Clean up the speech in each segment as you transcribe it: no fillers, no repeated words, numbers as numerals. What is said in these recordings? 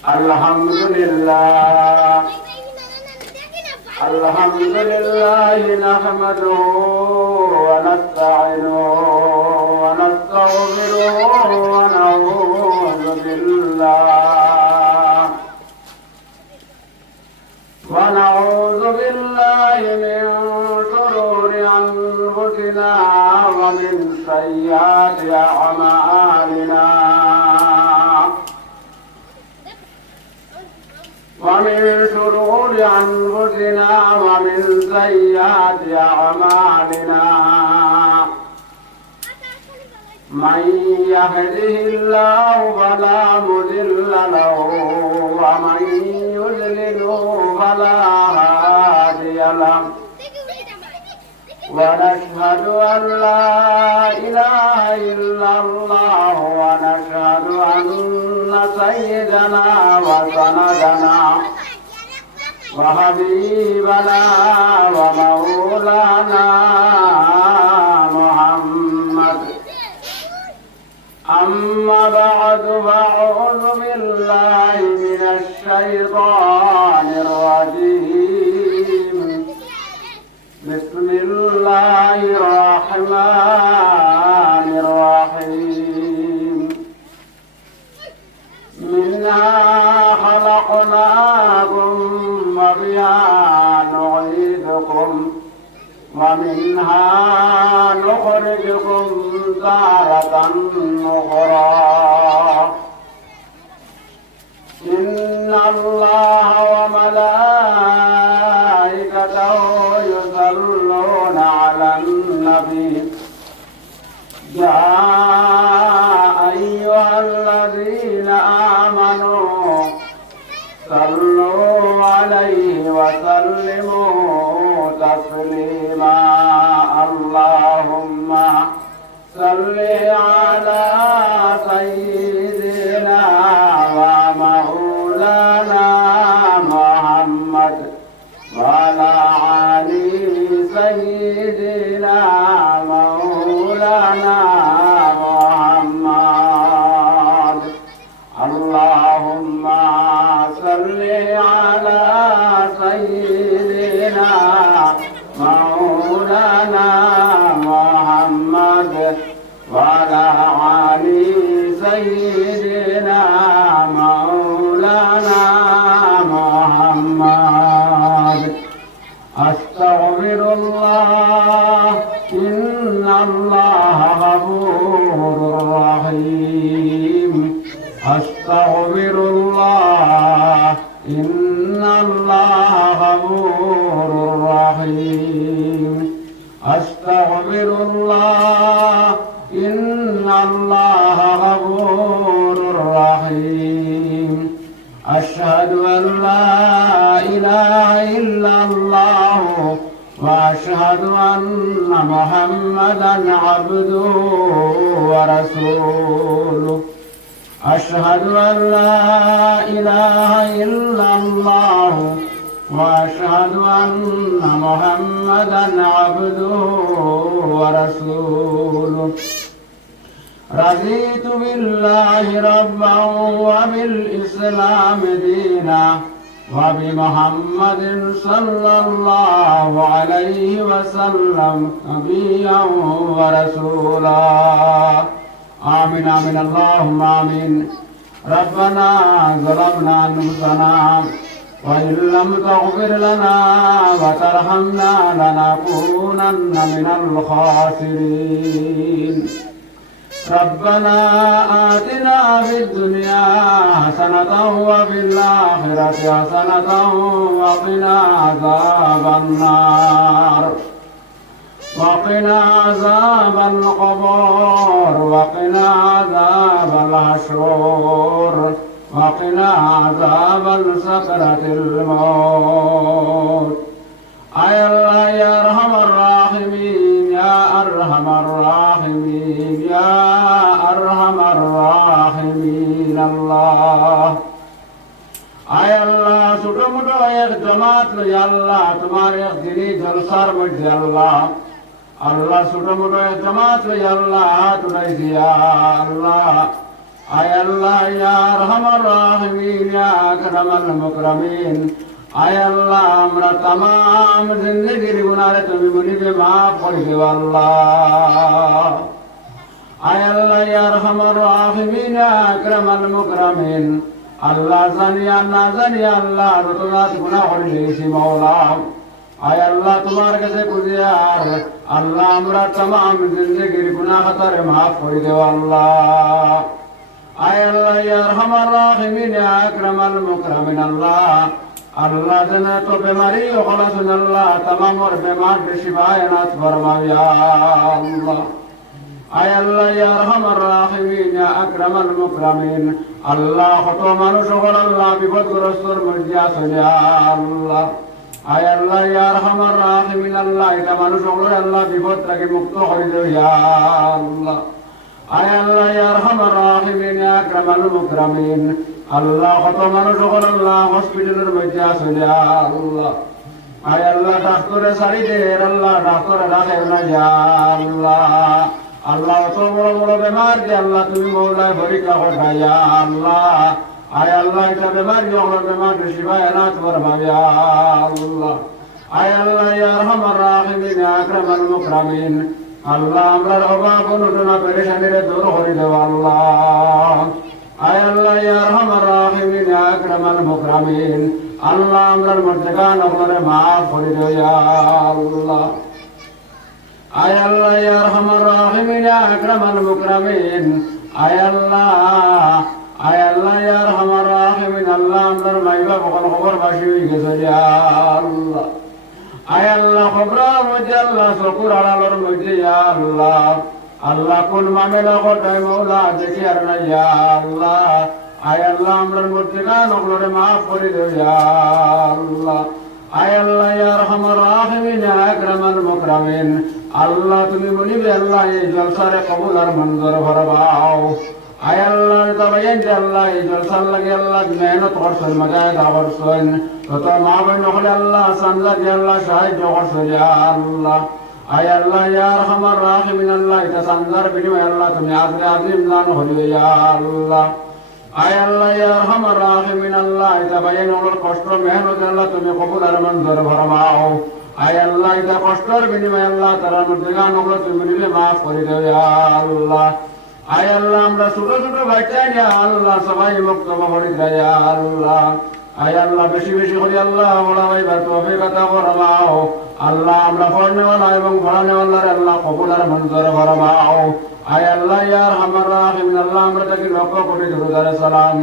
Alhamdulillah, alhamdulillah, nahmaduhu wa nasta'inuhu wa nastaghfiruhu wa na'udzu billah min shururi anfusina wa min sayyiati a'malina. ومن شرور أنفسنا ومن سيئات أعمالنا من يهده الله فلا مضل له ومن يضلل فلا هادي له ونشهد أن لا إله إلا الله ونشهد أن سيدنا وسندنا وحبيبنا ومولانا محمد. أما بعد فأعوذ بالله من الشيطان الرجيم. بسم الله الرحمن الرحيم. منها خلقناكم وفيها نعيدكم ومنها نخرجكم تارة أخرى. إن الله وملائكته يصلون على النبي يا أيها الذين آمنوا صلوا عليه وسلموا تسليما. اللهم صل على سيدنا ومولانا محمد وعلى آل سيدنا مولانا محمد. اللهم صل على سيدنا مولانا محمد وعلى آل سيدنا مولانا محمد. أستغفر الله إن الله غفور رحيم. أستغفر الله إن الله غفور رحيم. أستغفر الله إن الله غفور رحيم. أشهد أن لا إله إلا الله وأشهد أن محمدا عبده ورسوله. أشهد أن لا إله إلا الله وأشهد أن محمدا عبده ورسوله. رضيت بالله ربا وبالإسلام دينا وبمحمد صلى الله عليه وسلم نبيا ورسولا. آمين آمين اللهم آمين. ربنا ظلمنا أنفسنا وإن لم تغفر لنا وترحمنا لنكونن من الخاسرين. ربنا آتنا في الدنيا حسنة وفي الآخرة حسنة وقنا عذاب النار. وقنا عذاب القبور وقنا عذاب الحشور وقنا عذاب سكرة الموت. أي الله يا أرحم الراحمين يا أرحم الراحمين يا أرحم الراحمين. الله আয় আল্লাহ ছোট মোটো এক জমাত লই আল্লাহ তোমার এক দিনই জলসার মধ্যে আল্লাহ আল্লাহ ছোট মোটো এক জমাত লই আল্লাহ তুলাই দিয়া আল্লাহ আয় আল্লাহ ইয়া আরহামার রাহিমিন ইয়া আকরামাল মুকরামিন আয় আল্লাহ আমরা तमाम জিন্দেগির গুনাহে তুমি মুনিবে maaf করে দাও আল্লাহ আয় আল্লাহ ইয়া আরহামার রাহিমিন ইয়া আকরামাল মুকরামিন আল্লাহ জানিয়া না জানিয়া আল্লাহ রতনাত গুনাহ করে দিয়েছি মাওলা আয় আল্লাহ তোমার কাছে কুজিয়ার আল্লাহ আমরা तमाम জিন্দেগির গুনাহ খাতারে maaf করে দাও আল্লাহ আয় আল্লাহ ইয়া আরহামার রাহিমিন ইয়া আকরামাল মুকরামিন আল্লাহ আল্লাহ জানা তো বেমারি ওখানে শুন আল্লাহ तमामর বেমার বেশি বায়নাত ফরমাও ইয়া আল্লাহ আয় আল্লাহ ইয়া আরহামার রাহিমিন ইয়া আকরামাল মুকরামিন আল্লাহ কত মানুষ ওখানে আল্লাহ বিপদগ্রস্তর মধ্যে আছে ইয়া আল্লাহ আয় আল্লাহ ইয়া আরহামার রাহিমিন আল্লাহ এটা মানুষ ওখানে আল্লাহ বিপদ থেকে মুক্ত করে দাও ইয়া আল্লাহ আয় আল্লাহ ইয়া আরহামার রাহিমিন ইয়া আকরামাল মুকরামিন আল্লাহ কত মানুষ ওখানে আল্লাহ হসপিটালের মধ্যে আছে ইয়া আল্লাহ আয় আল্লাহ ডাক্তারে সারি দে আল্লাহ ডাক্তারে রাখে না ইয়া আল্লাহ আল্লাহ অত বড় বড় বেমার যে আল্লাহ তুমি মৌলায় পরীক্ষা করবা ইয়া আল্লাহ আয় আল্লাহ এটা বেমার যখন বেমার বেশি বায়নাত ফরমাও ইয়া আল্লাহ আয় আল্লাহ ইয়া আরহামার রাহিমিন ইয়া আকরামাল মুকরামিন আল্লাহ আমরার অভাব অনটনা পেরেশানিরে দূর করে দাও আল্লাহ আয় আল্লাহ ইয়া আরহামার রাহিমিন ইয়া আকরামাল মুকরামিন আল্লাহ আমরার মর্যাদা নকরে maaf করে দাও ইয়া আল্লাহ আয় আল্লাহ ইয়া আরহামার রাহিমিন ইয়া আকরামাল মুকরামিন আয় আল্লাহ ইয়া আরহামার রাহিমিন আল্লাহ আমরার মাইবা বকল খবর বাসি হয়ে গেছে ইয়া আল্লাহ আয় আল্লাহ খবরের মধ্যে আল্লাহ চকুর আড়ালের মধ্যে ইয়া আল্লাহ আল্লাহ কোন মামেলা ঘটায় মৌলা দেখি আর না ইয়া আল্লাহ আয় আল্লাহ আমরার মধ্যে নকলরে maaf করে দাও ইয়া আল্লাহ আয় আল্লাহ ইয়া আরহামার রাহিমিন ইয়া আকরামাল মুকরামিন আল্লাহ তুমি বলিবে আল্লাহ এই জলসারে কবুল আর মঞ্জুর ফরমাও আয় আল্লাহ তাবাইন যে আল্লাহ এই জলসার লাগে আল্লাহ মেহনত করছেন মজায় করছেন তত মা বোন হলে আল্লাহ সামজা দিয়ে আল্লাহ সাহায্য করছেন ইয়া আল্লাহ আয় আল্লাহ ইয়া আরহামার রাহিমিন আল্লাহ এটা সামজার বিনিময়ে আল্লাহ তুমি আজরে আজিম দান হইবে ইয়া আল্লাহ আয় আল্লাহ ইয়া আরহামার রাহিমিন আল্লাহ এটা বাইন ওর কষ্ট মেহনত আল্লাহ তুমি কবুল আর মঞ্জুর ফরমাও আয় আল্লাহ এটা কষ্টের বিনিময়ে আল্লাহ তারা মধ্যে গান ওগুলো তুমি নিলে maaf করে দাও ইয়া আল্লাহ আয় আল্লাহ আমরা ছোট ছোট বাচ্চা ইয়া আল্লাহ সবাই মুক্ত করে দাও ইয়া আল্লাহ আয় আল্লাহ বেশি বেশি করে আল্লাহ বড় ভাই বা তৌফিক আতা ফরমাও আল্লাহ আমরা পড়নেওয়ালা এবং পড়ানেওয়ালার আল্লাহ কবুল আর মঞ্জুর ফরমাও আয় আল্লাহ ইয়া আরহামার রাহিমিন আল্লাহ আমরা তাকে লক্ষ কোটি দরুদ আর সালাম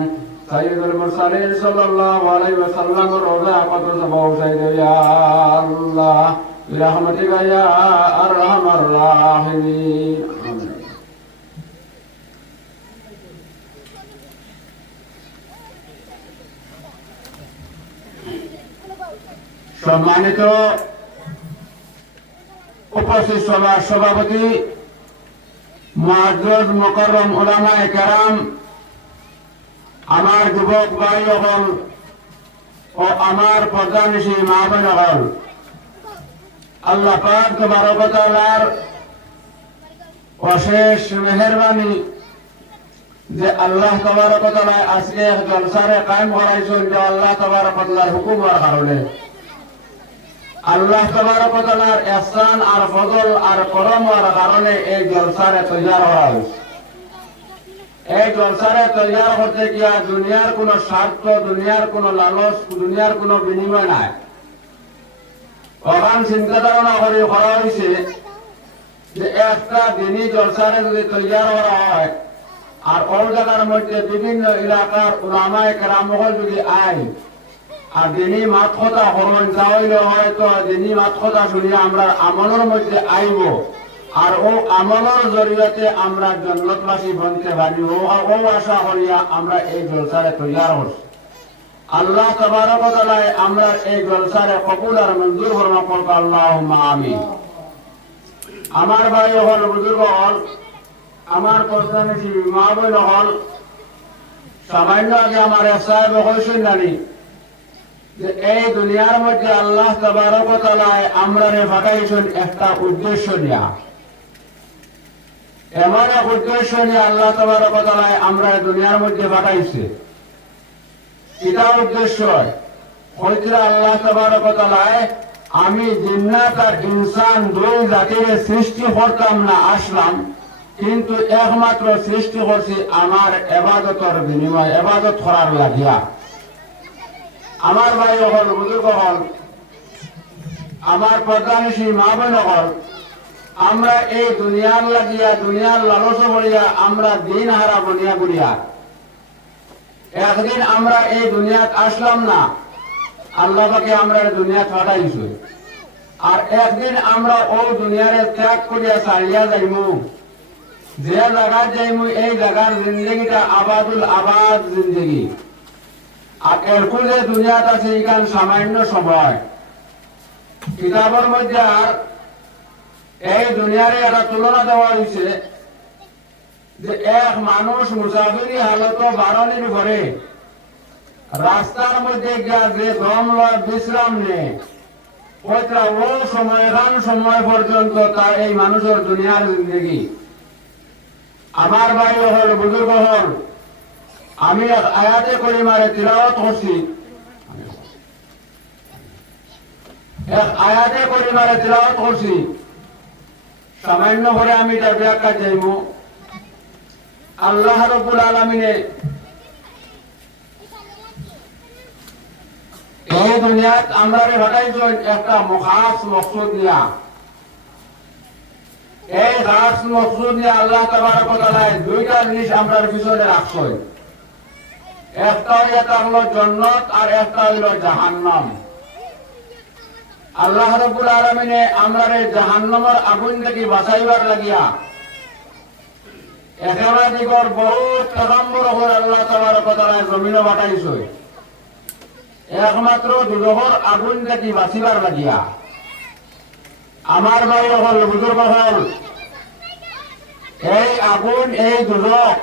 সাইয়্যিদুল মুরসালিন সাল্লাল্লাহু আলাইহি ওয়াসাল্লাম রওজা কদস পৌঁছায় দাও ইয়া আল্লাহ বিরহমাতিকা ইয়া আরহামার রাহিমিন সম্মানিত উপস্থিত সভার সভাপতি মুআজ্জজ মুকাররম উলামায়ে কেরাম আমার যুবক ভাই হল ও আমার পর্দানিশী মা বোন হল আল্লাহ পাক তাবারক ওয়া তাআলার অশেষ মেহেরবানি যে আল্লাহ তাবারক ওয়া তাআলা আজকে জলসারে কায়েম করাইছেন যে আল্লাহ তাবারক ওয়া তাআলার হুকুমের কারণে আল্লাহ তাবারক ওয়া তাআলার ইহসান আর ফজল আর করমের কারণে এই জলসারে তৈয়ার করা হয়েছে এই জলসারে তৈয়ার করতে গিয়া দুনিয়ার কোনো স্বার্থ দুনিয়ার কোনো লালচ দুনিয়ার কোনো বিনিময় নাই ওখান চিন্তা ধারণা করে করা হয়েছে যে একটা দিনই জলসারে যদি তৈয়ার করা হয় আর ওই জায়গার মধ্যে বিভিন্ন এলাকার উলামায়ে কেরাম যদি আয় আর দিনই মাত কথা হরণ যাওয়াইলে হয়তো দিনই মাত কথা শুনিয়া আমরা আমলের মধ্যে আইব আর ও আমলের জরিয়তে আমরা জান্নাতবাসী বনতে পারি ও আশা করিয়া আমরা এই জলসারে তৈয়ার করছি আল্লাহ তাবারক ওয়া তাআলা আমরা এই জলসারে কবুল আর মঞ্জুর ফরমা করতে আল্লাহুম্মা আমিন আমার ভাই হল বুজুর্গ হল আমার পর্দানিশী মা বোন হল সামান্য আগে আমার সাহেব হয়েছেন জানি যে এই দুনিয়ার মধ্যে আল্লাহ তাবারক ওয়া তাআলা আমরা পাঠাইছেন একটা উদ্দেশ্য নিয়া এমন এক উদ্দেশ্য নিয়ে আল্লাহ তাবারক ওয়া তাআলা আমরা দুনিয়ার মধ্যে পাঠাইছে। এটা উদ্দেশ্য হইতে আল্লাহ তাবারক ওয়া তাআলা আমি জিন্নাত আর ইনসান দুই জাতির সৃষ্টি করতাম না আসলাম, কিন্তু একমাত্র সৃষ্টি করছি আমার ইবাদতের বিনিময়, ইবাদত করার লাগিয়া। আমার ভাই হল, বুজুর্গ হল, আমার প্রধানশী মা বোন হল, আমরা এই দুনিয়ার লাগিয়া দুনিয়ার লালস করিয়া আমরা দিন হারা বনিয়া করিয়া একদিন আমরা এই দুনিয়াত আসলাম না, আল্লাহ পাকে আমরা দুনিয়াত পাঠাইছি। আর একদিন আমরা ও দুনিয়ারে ত্যাগ করিয়া ছাড়িয়া যাইমু, যে জায়গায় যাইমু এই জায়গার জিন্দগিটা আবাদুল আবাদ জিন্দগি। আর এরকম যে দুনিয়াত আছে এখান সামান্য সময়। কিতাবের মধ্যে আর এই দুনিয়ারে একটা তুলনা দেওয়া হয়েছে যে এক মানুষ মুসাফিরি হালত বারণের ঘরে রাস্তার মধ্যে গিয়া যে দম লয় বিশ্রাম নেয়, ওইটা ও সময় পর্যন্ত তার এই মানুষের দুনিয়ার জিন্দগি। আমার ভাই হল, বুজুর্গ হল, আমি আয়াতে করিমারে তিলাওয়াত করছি, আয়াতে করিমারে তিলাওয়াত করছি, সামান্য করে আমি এটা ব্যাখ্যা চাইব। আল্লাহ রাব্বুল আলামিনে এই দুনিয়াত আমরা ঘটাইছেন একটা খাস মকসুদ নিয়া। এই খাস মকসুদ নিয়ে আল্লাহ তাবারক ওয়া তাআলা দুইটা জিনিস আমরা পিছনে রাখছেন। একটা হলো জান্নাত আর একটা হলো জাহান্নাম। আল্লাহ রাব্বুল আলামিনে আমরা জাহান্নামের আগুন থেকে বাঁচাইবার লাগিয়া একেবারে বহুত পয়গম্বর হল আল্লাহ তাবারক ওয়া তাআলা জমিনে পাঠাইছে একমাত্র দুজখর আগুন থেকে বাঁচিবার লাগিয়া। আমার ভাই হল, বুজুর্গ হল, এই আগুন এই দুজখ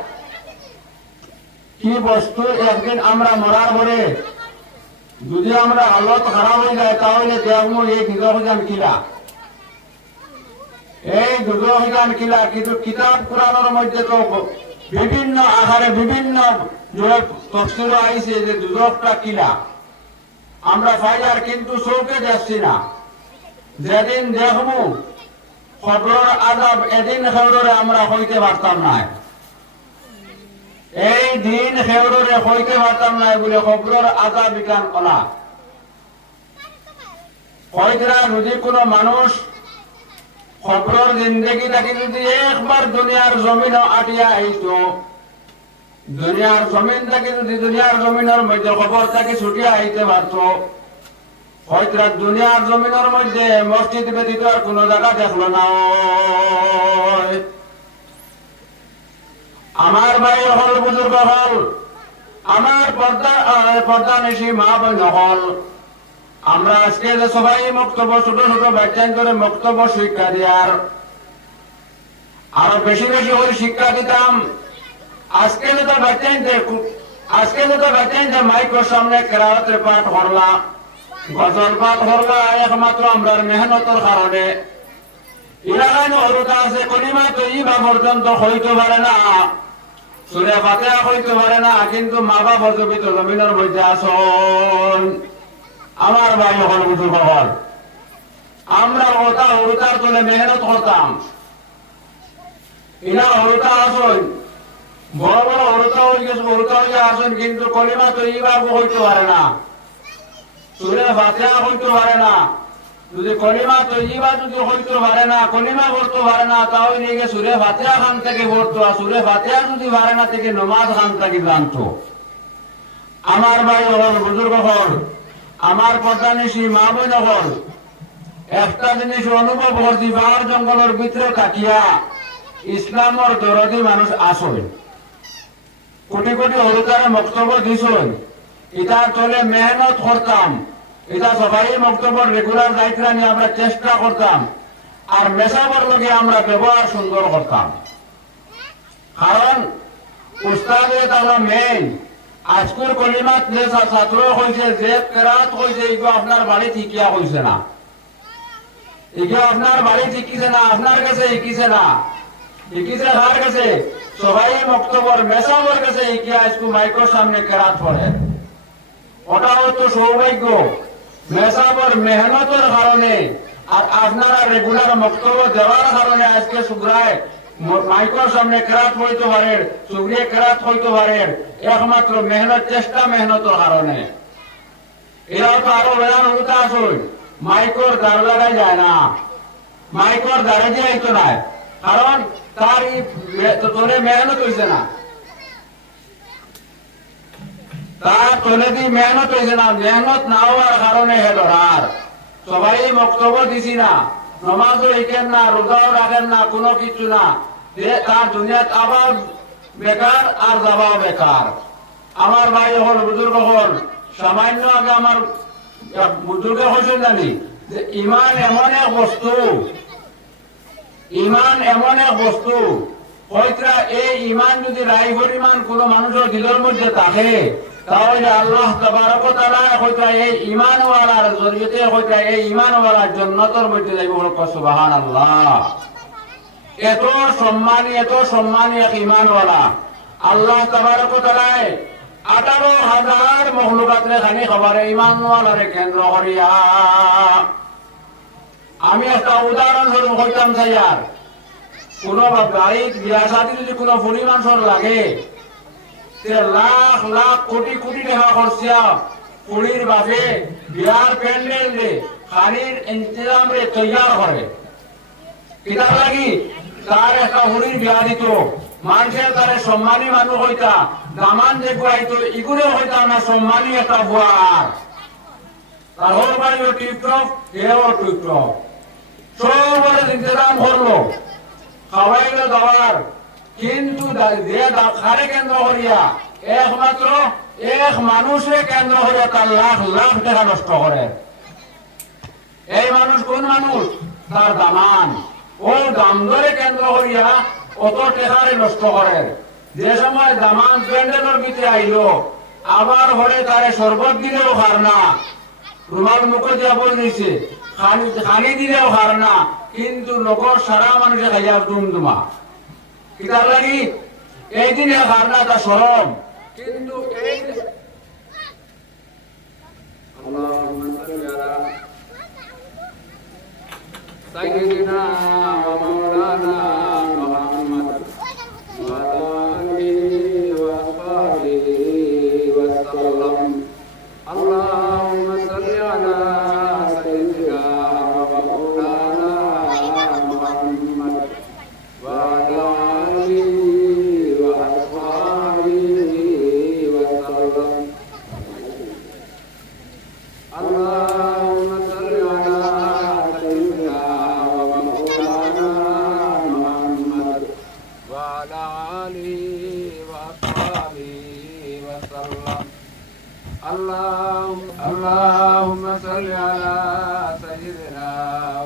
কি বস্তু, একদিন আমরা মরার পরে যদি আমরা হালত খারাপ হয়ে যায় তাহলে দেখবো এই দুজখ যান কিলা, এই দুজখ যান কিলা। কিন্তু কিতাব কোরআনের মধ্যে তো বিভিন্ন আকারে বিভিন্ন তফসির আইছে যে দুজখটা কিলা আমরা ফাইলার, কিন্তু চৌকে দেখছি না। যেদিন দেখবো খবরের আজাব এদিন খেউরে আমরা হইতে পারতাম না, এই দিন খেউরে হইতে পারতাম না বলে খবরের আজাব বিজ্ঞান কলা হয়তরা। যদি কোনো মানুষ খবরের জিন্দগিটাকে যদি একবার দুনিয়ার জমিন আটিয়া আইত, দুনিয়ার জমিন থেকে যদি দুনিয়ার জমিনের মধ্যে খবর থেকে ছুটিয়া আইতে পারত, হয়তো দুনিয়ার জমিনের মধ্যে মসজিদ ব্যতীত আর কোন জায়গা দেখলো না। আমার ভাই হল, বুজুর্গ হল, আমার পর্দা নিশি মা বোন হল, আমরা আজকে যে সবাই বক্তব্য ছোট ছোট বাচ্চান করে বক্তব্য শিক্ষা দিয়ার আরো বেশি বেশি করে শিক্ষা দিতাম। আজকে যেটা বাচ্চান মাইকের সামনে কেরাতের পাঠ করলা, গজল পাঠ করলা, একমাত্র আমরা মেহনতের কারণে। এলাকায় অরুতা আছে কলিমা তো ইবা পর্যন্ত হইতে পারে না, সূরা ফাতিহা হইতে পারে না, কিন্তু মা বাবা জীবিত জমিনের মধ্যে আসন। আমার ভাই হল, বুজুর্গ হল, আমরা ওটা অরুতার তলে মেহনত করতাম। এরা অরুতা আসন, বড় বড় অরুতা হয়ে আসন, কিন্তু কলিমা তো ইবা হইতে পারে না, সূরা ফাতিহা হইতে পারে না। যদি কলিমা তৈয়বা যদি হইতে পারে না, কলিমা পড়তে পারে না, তাহলে নিয়ে সূরা ফাতিহা খান থেকে পড়তো, আর সূরা ফাতিহা যদি পারে না থেকে নামাজ খান থেকে জানতো। আমার ভাই হল, বুজুর্গ হল, আমার প্রধানিশী মা বোন হল, একটা জিনিস অনুভব করছি, পাহাড় জঙ্গলের ভিতরে থাকিয়া ইসলামের দরদি মানুষ আসল, কোটি কোটি হরুতারে বক্তব্য দিছেন, এটার চলে মেহনত করতাম। এটা সবাই বক্তব্য রেগুলার দায়িত্ব নিয়ে আমরা চেষ্টা করতাম, আর মেসাবর লগে আমরা ব্যবহার সুন্দর করতাম। কারণ উস্তাদে তারা মেইন আজকের কলিমাত যে ছাত্র হয়েছে, যে কেরাত হয়েছে, এগুলো আপনার বাড়ি ঠিকিয়া হয়েছে না, এগুলো আপনার বাড়ি ঠিকিছে না, আপনার কাছে শিখিছে না। ইকিছে কার কাছে সবাই মক্তবর মেসাবর কাছে ইকিয়া আজকে মাইক্রোর সামনে কেরাত পড়ে ওটা হতো সৌভাগ্য মেসাবর মেহনতের কারণে আর আপনারা রেগুলার মক্তব্য দেওয়ার কারণে আজকে সুগ্রায় মাইক্রোর সামনে কেরাত হইতে পারেন সুগ্রিয়ে কেরাত হইতে পারেন একমাত্র মেহনত চেষ্টা মেহনতের কারণে এরাও তো আরো বেড়ান হইতে আসুন মাইক্রোর দাঁড় লাগাই যায় না মাইক্রোর দাঁড়ে দিয়ে হইতো না কারণ তার তোরে মেহনত হয়েছে না তার তোলে দিয়ে মেহনত হয়েছে না মেহনত না হওয়ার কারণে হেডরার সবাই বক্তব্য দিছি না নমাজও লিখেন না রোজাও রাখেন না কোনো কিছু না তার দুনিয়াত আবার বেকার আর যাবাও বেকার আমার ভাই হল বুজুর্গ হল সামান্য আগে আমার বুজুর্গ হয়েছেন জানি যে ইমান এমন এক বস্তু ইমান এমন এক বস্তু হয়তো এই ইমান যদি রাই পরিমাণ কোন মানুষের দিলের মধ্যে থাকে তাহলে আল্লাহ তাবারক ওয়া তাআলা হয়তো এই ঈমানওয়ালার জরিয়তে হয়তো এই ঈমানওয়ালার জান্নাতের মধ্যে যাইব সুবহানাল্লাহ এত সম্মানী এক ঈমানওয়ালা আল্লাহ তাবারক ওয়া তাআলা 18,000 মখলুকাতরে খানি খবরে ঈমানওয়ালারে কেন্দ্র করিয়া আমি একটা উদাহরণ স্বরূপ হইতাম চাইয়ার কোন গাড়িত বিয়া শাদী যদি কোনো ফুলি মানুষের লাগে লাখ লাখ কোটি কোটি টাকা খরচা ফুলির বাবে বিয়ার প্যান্ডেল রে খানির ইন্তজাম রে তৈয়ার করে কিতাব লাগি তার একটা ফুলির বিয়া দিত মানুষের তারে সম্মানী মানুষ হইতা দামান যে গুয়াইতো ইগুলো হইতা না সম্মানী একটা বুয়ার তার হোর বাড়িও টিপটপ এও টিপটপ সবার ইন্তজাম করলো খাওয়াইলো দাবার কিন্তু যে খারে কেন্দ্র করিয়া একমাত্র এক মানুষে কেন্দ্র করিয়া তার লাখ লাখ টাকা নষ্ট করে এই মানুষ কোন মানুষ তার দামান ও দাম ধরে কেন্দ্র করিয়া অত টাকারে নষ্ট করে যে সময় দামান প্যান্ডেলের ভিতরে আইলো আবার হরে তারে শরবত দিলেও খার না রুমাল মুখে দিয়া বই নিছে খানি দিলেও খার না কিন্তু লোকের সারা মানুষে খাইয়া দুমদুমা কিতাব লাগি এই দিনে খার না তা সরম কিন্তু এই আল্লাহুম্মা সাল্লি আলা সাইয়্যিদিনা ওয়া মাওলানা মুহাম্মদ ওয়া আলিহি ওয়া সাহবিহি ওয়া সাল্লাম আল্লাহুম্মা সাল্লি আলা সাইয়্যিদিনা ওয়া মাওলানা মুহাম্মদ ওয়া আলা আলিহি ওয়া আসহাবিহি ওয়া সাল্লাম আল্লাহুম্মা সাল্লি আলা সাইয়্যিদিনা ওয়া মাওলানা মুহাম্মদ ওয়া আলা আলিহি ওয়া আসহাবিহি ওয়া সাল্লাম اللهم صل على سيدنا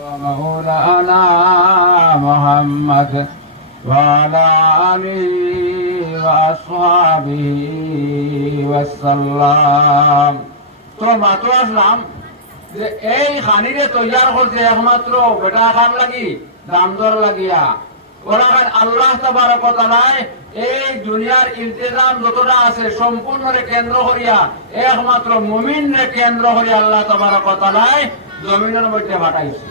ومولانا محمد وعلى آله وأصحابه وسلم তো মাত্র আসলাম যে এই খানিরে তৈয়ার করছে একমাত্র বেটা খান লাগি দাম দর লাগিয়া ওরা আল্লাহ তাবারক ওয়া তাআলা এই দুনিয়ার ইলতিজাম যতটা আছে সম্পূর্ণরে কেন্দ্র করিয়া একমাত্র মুমিনরে কেন্দ্র করিয়া আল্লাহ তাবারক ওয়া তাআলা জমিনের মধ্যে পাঠাইছে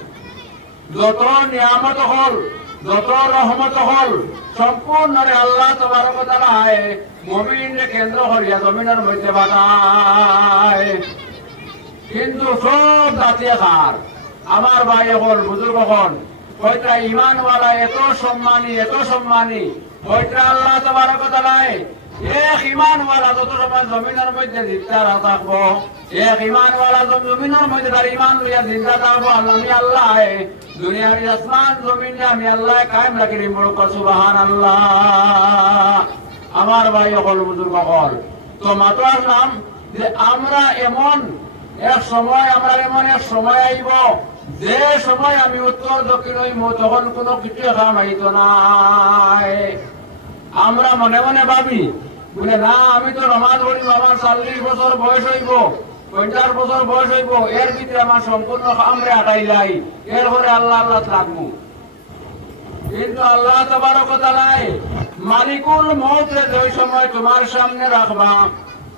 যত নিয়ামত হল যত রহমত হল সম্পূর্ণরে আল্লাহ তাবারক ওয়া তাআলা মুমিনরে কেন্দ্র করিয়া জমিনের মধ্যে পাঠায় কিন্তু সব জাতীয় খার আমার ভাই হল বুজুর্গ হল হয়তো ঈমানওয়ালা এত সম্মানী হয়তো আল্লাহ তাবারক ওয়া তাআলা এক ঈমানওয়ালা যত সময় জমিনের মধ্যে জিন্দা থাকবো এক ঈমানওয়ালা জমিনের মধ্যে তার ঈমান লইয়া জিন্দা থাকবো আমি আল্লাহ দুনিয়ার আসমান জমিনে আমি আল্লাহ কায়েম রাখি দিব সুবহানাল্লাহ আমার ভাই হল বুজুর্গ হল তো মাত্র আসলাম যে আমরা এমন এক সময় আইব যে সময় আমি উত্তর দক্ষিণ হইব তখন কোনো কিছু কাম হইত নাই আমরা মনে মনে ভাবি বলে না আমি তো নমাজ পড়িব আমার 40 বছর বয়স হইব 50 বছর বয়স হইব এর ভিতরে আমার সম্পূর্ণ কামরে আটাই লাই এরপরে আল্লাহ আল্লাহ লাগবো কিন্তু আল্লাহ তাবারক ওয়া তাআলা মালিকুল মউতের ওই সময় তোমার সামনে রাখবা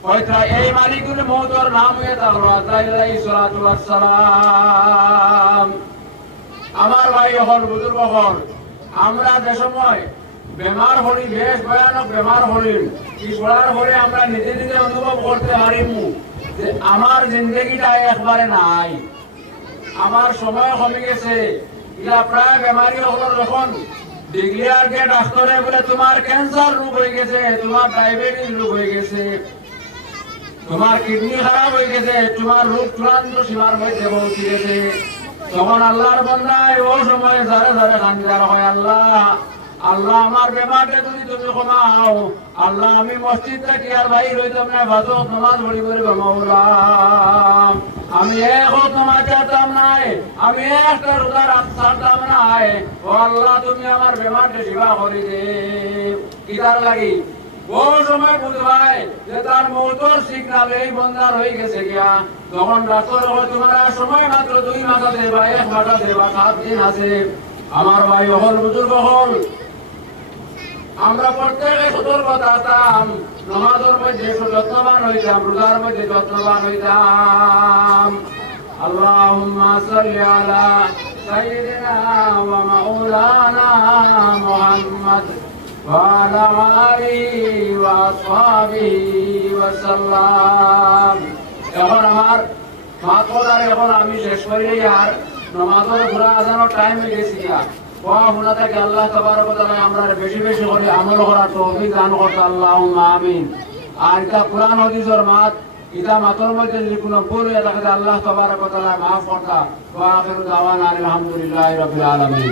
হয়তো এই মালিকুল মউতের নাম হয়ে থাকলো আজরাইল আলাইহিস সালাতু ওয়াস সালাম। আমার ভাই হল বুজুর্গ হল, আমরা যে সময় বেমার হলি, বেশ ভয়ানক বেমার হলি, কি পড়ার পরে আমরা নিজে নিজে অনুভব করতে পারিমু যে আমার জিন্দগিটা একবারে নাই, আমার সময় কমে গেছে। ইয়া প্রায় বেমারি হল যখন ডিগ্রিয়ার কে ডাক্তারে বলে তোমার ক্যান্সার রোগ হয়ে গেছে, তোমার ডায়াবেটিস রোগ হয়ে গেছে, তোমার কিডনি খারাপ হয়ে গেছে, তোমার রোগ চূড়ান্ত সীমার মধ্যে পৌঁছে গেছে, তখন আল্লাহর বান্দায় ও সময় ধারে ধারে কান্দার হয়, আল্লাহ আল্লাহ আমার বেমারটা যদি তুমি ক্ষমাও, আল্লাহ আমি মসজিদ থেকে আর বাইর হইতাম না, ভাজক নামাজ পড়ি করে মাওলা আমি একও তোমার চাইতাম নাই, আমি একটা রোজার ছাড়তাম নাই, ও আল্লাহ তুমি আমার বেমারটা সেবা করি দে। কিতার লাগি ও সময় বুঝবাই যে তার মৌতর সিগনাল এই বন্ধার হয়ে গেছে গিয়া, তখন ডাক্তার তোমার সময় মাত্র 2 মাস আছে বা 1 মাস আছে বা 7 দিন আছে। আমার ভাই হল বুজুর্গ হল, আমরা প্রত্যেকে সতর্কতা আতাম, নামাজের মধ্যে যত্নবান হইতাম, রোজার মধ্যে যত্নবান হইতাম। আল্লাহুম্মা সাল্লি আলা সাইয়্যিদিনা ওয়া মাওলানা মুহাম্মদ ওয়া আলা আলিহি ওয়া আসহাবিহি ওয়া সাল্লাম। এখন আমার মাতলার এখন আমি শেষ করি আর নামাজের ঘোরা আজানোর টাইম হয়ে গেছি গিয়া। ওয়া থেকে আল্লাহ তাবারক ওয়া তাআলা আমরা বেশি বেশি করে আমল করার তৌফিক দান করতে আল্লাহুম্মা আমিন। আর এটা কোরআন হাদিসের মাত ইতা মাতর মধ্যে যদি কোনো ভুল হয়ে থাকে আল্লাহ তাবারক ওয়া তাআলা মাফ করতা। ওয়া আখিরু দাওয়ানা আলহামদুলিল্লাহি রাব্বিল আলামিন।